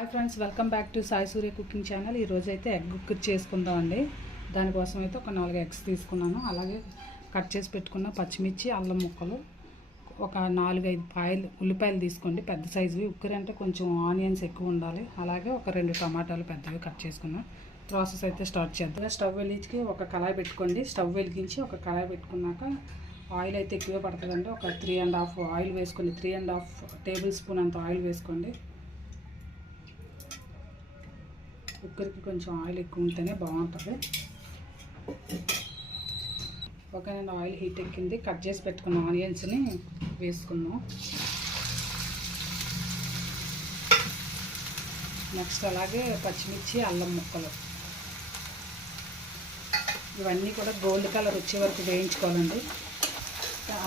Hi friends, welcome back to Sai Surya cooking channel. ఈరోజు అయితే egg cook చేసుకుందామండి. దానికోసం అయితే ఒక 4 ఎగ్స్ తీసుకున్నాను. అలాగే కట్ చేసి పెట్టుకున్న పచ్చిమిర్చి, అల్లం ముక్కలు, ఒక 4-5 ఉల్లిపాయలు తీసుకోండి, పెద్ద సైజువి. ఉక్కరి అంటే కొంచెం ఆనియన్స్ ఎక్కువ ఉండాలి. అలాగే ఒక 2 టమాటాలు పెద్దవి కట్ చేసుకున్నాను. ప్రాసెస్ అయితే స్టార్ట్ చేద్దాం. స్టవ్ వెలిగించి ఒక కళాయి పెట్టుకోండి. స్టవ్ వెలిగించి ఒక కళాయి పెట్టుకున్నాక ఆయిల్ అయితే ఎక్కువే పడుతుందండి. ఒక 3.5 ఆయిల్ వేసుకోండి. 3.5 టేబుల్ స్పూన్ అంత ఆయిల్ వేసుకోండి. కుక్కర్కి కొంచెం ఆయిల్ ఎక్కువ ఉంటేనే బాగుంటుంది. నేను ఆయిల్ హీట్ ఎక్కింది. కట్ చేసి పెట్టుకున్న ఆనియన్స్ని వేసుకుందాం. నెక్స్ట్ అలాగే పచ్చిమిర్చి, అల్లం ముక్కలు, ఇవన్నీ కూడా గోల్డ్ కలర్ వచ్చే వరకు వేయించుకోవాలండి.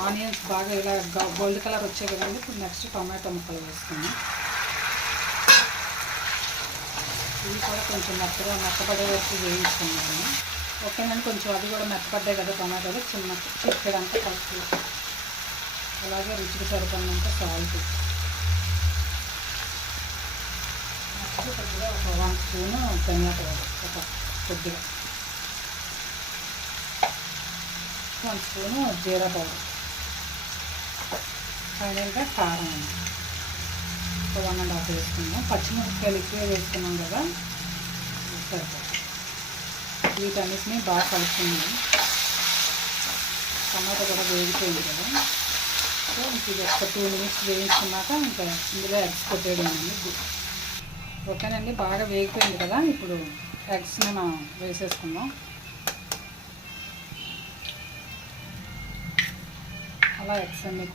ఆనియన్స్ బాగా ఇలా గోల్డ్ కలర్ వచ్చే కదండి. ఇప్పుడు నెక్స్ట్ టమాటో ముక్కలు వేసుకుందాం. ఇవి కూడా కొంచెం మెత్తపడే వరకు వేయించుకున్నాను. ఓకేనండి, కొంచెం అవి కూడా మెత్తపడ్డాయి కదా టమాటాలు. చిక్కడంతా పసుపు, అలాగే రుచికి సరిపడినంత సాల్ట్, నెక్స్ట్ కొద్దిగా ఒక 1 స్పూను ధనియా పౌడర్, కొద్దిగా 1 స్పూను జీరా పౌడర్, ఫైనల్గా కారం 1.5 వేసుకున్నాం. పచ్చిమిరపకాయలు ఎక్కువ వేసుకున్నాం కదా, సరిపోతుంది. వీటన్నిటిని బాగా కలుపుకున్నాం. టమాటా కూడా వేగిపోయింది కదా. సో ఇది ఒక 2 మినిట్స్ వేయించుకున్నాక ఇంకా ఇందులో ఎగ్స్ కొట్టేయడండి. ఓకేనండి, బాగా వేగిపోయింది కదా. ఇప్పుడు ఎగ్స్ని మనం వేసేసుకుందాం. అలా ఎగ్స్ అన్నీ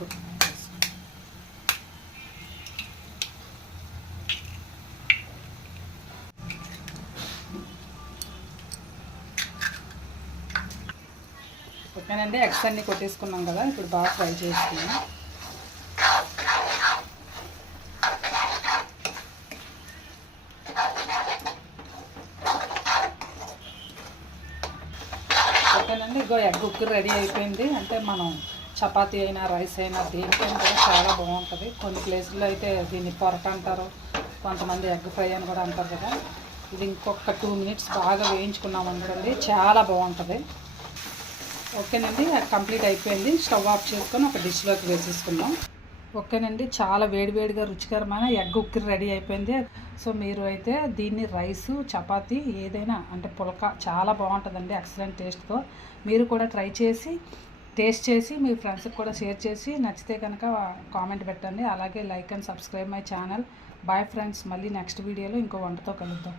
ఓకేనండి, ఎగ్స్ అన్నీ కొట్టేసుకున్నాం కదా. ఇప్పుడు బాగా ఫ్రై చేసుకున్నాం. ఓకేనండి, ఇగో ఎగ్ కుక్కర్ రెడీ అయిపోయింది. అంటే మనం చపాతీ అయినా రైస్ అయినా దేనికైనా కూడా చాలా బాగుంటుంది. కొన్ని ప్లేసుల్లో అయితే దీన్ని పొరట అంటారు, కొంతమంది ఎగ్ ఫ్రై అని కూడా అంటారు కదా. ఇది ఇంకొక 2 మినిట్స్ బాగా వేయించుకున్నాం అనుకోండి, చాలా బాగుంటుంది. ఓకేనండి, కంప్లీట్ అయిపోయింది. స్టవ్ ఆఫ్ చేసుకొని ఒక డిష్లోకి వేసేసుకుందాం. ఓకేనండి, చాలా వేడివేడిగా రుచికరమైన ఎగ్ కుక్కర్ రెడీ అయిపోయింది. సో మీరు అయితే దీన్ని రైసు, చపాతీ ఏదైనా అంటే పులక చాలా బాగుంటుందండి. ఎక్సలెంట్ టేస్ట్తో మీరు కూడా ట్రై చేసి టేస్ట్ చేసి మీ ఫ్రెండ్స్కి కూడా షేర్ చేసి నచ్చితే కనుక కామెంట్ పెట్టండి. అలాగే like and subscribe my channel. Bye friends, మళ్ళీ నెక్స్ట్ వీడియోలో ఇంకో వంటతో కలుద్దాం.